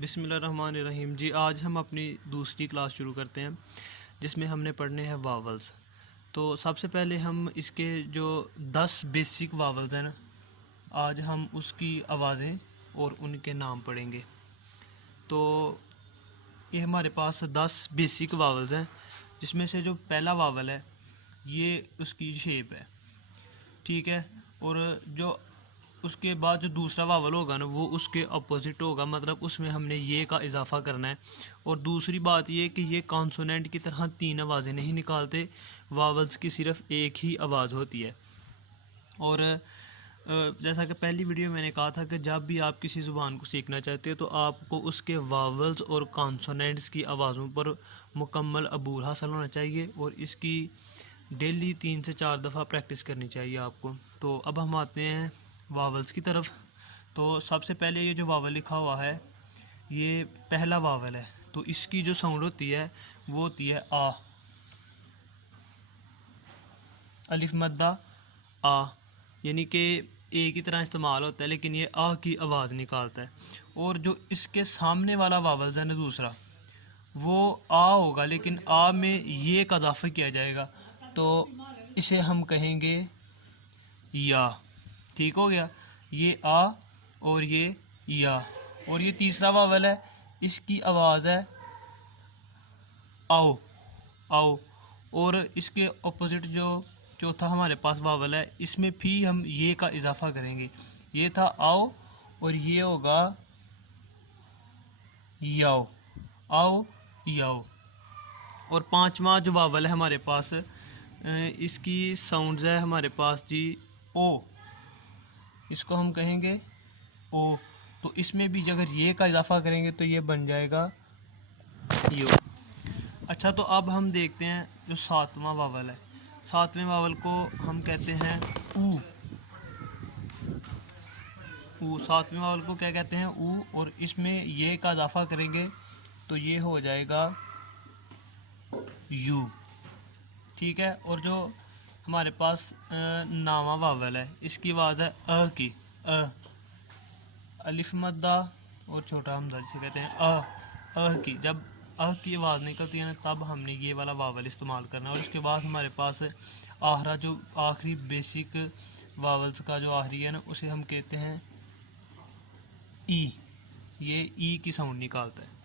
बिस्मिल्लाहिर्रहमानिर्रहीम। जी आज हम अपनी दूसरी क्लास शुरू करते हैं जिसमें हमने पढ़ने हैं वावल्स। तो सबसे पहले हम इसके जो 10 बेसिक वावल्स हैं ना, आज हम उसकी आवाज़ें और उनके नाम पढ़ेंगे। तो ये हमारे पास 10 बेसिक वावल्स हैं, जिसमें से जो पहला वावल है ये उसकी शेप है, ठीक है। और जो उसके बाद जो दूसरा वावल होगा ना, वो उसके अपोजिट होगा, मतलब उसमें हमने ये का इजाफा करना है। और दूसरी बात ये कि ये कॉन्सोनेंट की तरह 3 आवाज़ें नहीं निकालते, वावल्स की सिर्फ एक ही आवाज़ होती है। और जैसा कि पहली वीडियो में मैंने कहा था कि जब भी आप किसी ज़ुबान को सीखना चाहते हो तो आपको उसके वावल्स और कॉन्सोनेंट्स की आवाज़ों पर मुकम्मल अबूर हासिल होना चाहिए, और इसकी डेली 3 से 4 दफ़ा प्रैक्टिस करनी चाहिए आपको। तो अब हम आते हैं वावल्स की तरफ। तो सबसे पहले ये जो वावल लिखा हुआ है ये पहला वावल है, तो इसकी जो साउंड होती है वो होती है आ, अलिफ मद्दा आ, यानी कि ए की तरह इस्तेमाल होता है, लेकिन ये आ की आवाज़ निकालता है। और जो इसके सामने वाला वावल है ना दूसरा, वो आ होगा, लेकिन आ में ये का इजाफा किया जाएगा, तो इसे हम कहेंगे या। ठीक हो गया, ये आ और ये या। और ये तीसरा वावल है, इसकी आवाज़ है आओ आओ। और इसके अपोजिट जो चौथा हमारे पास वावल है, इसमें भी हम ये का इजाफा करेंगे। ये था आओ और ये होगा याओ, आओ याओ। और पांचवा जो वावल है हमारे पास, इसकी साउंड्स है हमारे पास जी ओ, इसको हम कहेंगे ओ। तो इसमें भी अगर ये का इजाफा करेंगे तो ये बन जाएगा यो। अच्छा, तो अब हम देखते हैं जो 7वां वावल है। 7वें वावल को हम कहते हैं ऊ। ऊ, 7वें वावल को क्या कहते हैं? ऊ। और इसमें ये का इजाफा करेंगे तो ये हो जाएगा यू, ठीक है। और जो हमारे पास 9वां वावल है, इसकी आवाज़ है अ की, अ, अलिफ मद्दा और छोटा हमजा जिसे कहते हैं अ की। जब अ की आवाज़ निकलती है ना, तब हमने ये वाला वावल इस्तेमाल करना है। और उसके बाद हमारे पास आखिरा जो आखिरी बेसिक वावल्स का जो आखिरी है ना, उसे हम कहते हैं ई। ये ई की साउंड निकालता है।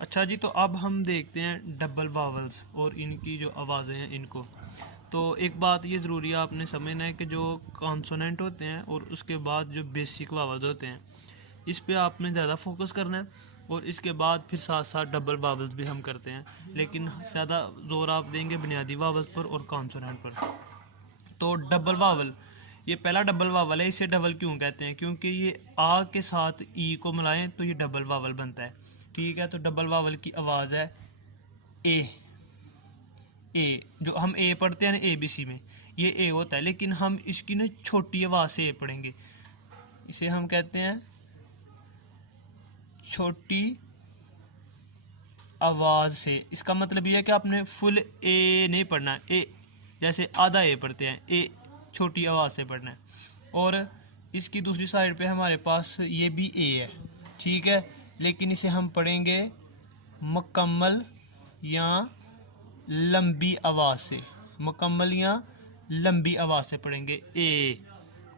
अच्छा जी, तो अब हम देखते हैं डबल वावल्स और इनकी जो आवाज़ें हैं इनको। तो एक बात ये ज़रूरी है आपने समझना है कि जो कॉन्सोनेंट होते हैं और उसके बाद जो बेसिक वावल्स होते हैं, इस पे आपने ज़्यादा फोकस करना है। और इसके बाद फिर साथ साथ डबल वावल्स भी हम करते हैं, लेकिन ज़्यादा ज़ोर आप देंगे बुनियादी वावल्स पर और कॉन्सोनेंट पर। तो डबल वावल, ये पहला डबल वावल है। इसे डबल क्यों कहते हैं? क्योंकि ये आ के साथ ई को मिलाएं तो ये डबल वावल बनता है, ठीक है। तो डबल वावल की आवाज़ है ए। ए जो हम ए पढ़ते हैं ना ए बी सी में, ये ए होता है, लेकिन हम इसकी ना छोटी आवाज़ से ए पढ़ेंगे। इसे हम कहते हैं छोटी आवाज़ से। इसका मतलब ये है कि आपने फुल ए नहीं पढ़ना, ए जैसे आधा ए पढ़ते हैं, ए छोटी आवाज़ से पढ़ना है। और इसकी दूसरी साइड पे हमारे पास ये भी ए है, ठीक है, लेकिन इसे हम पढ़ेंगे मुकम्मल या लंबी आवाज़ से। मुकम्मल या लंबी आवाज़ से पढ़ेंगे। ए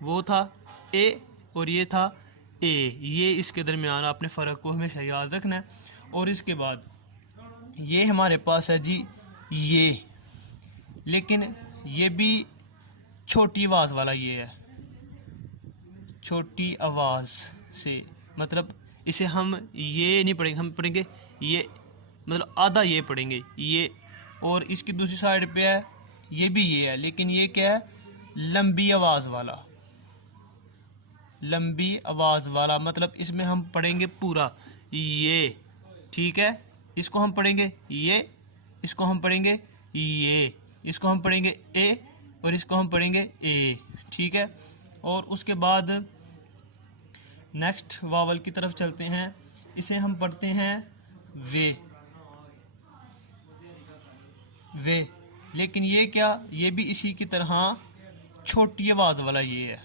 वो था ए और ये था ए, ये इसके दरमियान आपने फ़र्क को हमेशा याद रखना है। और इसके बाद ये हमारे पास है जी ये, लेकिन ये भी छोटी आवाज़ वाला ये है, छोटी आवाज़ से। मतलब इसे हम ये नहीं पढ़ेंगे, हम पढ़ेंगे ये, मतलब आधा ये पढ़ेंगे ये। और इसकी दूसरी साइड पे है ये भी ये है, लेकिन ये क्या है? लंबी आवाज़ वाला, लंबी आवाज़ वाला। मतलब इसमें हम पढ़ेंगे पूरा ये, ठीक है। इसको हम पढ़ेंगे ये, इसको हम पढ़ेंगे ये, इसको हम पढ़ेंगे ए और इसको हम पढ़ेंगे ए, ठीक है। और उसके बाद नेक्स्ट वावल की तरफ चलते हैं। इसे हम पढ़ते हैं वे, वे। लेकिन ये क्या? ये भी इसी की तरह छोटी आवाज़ वाला ये है।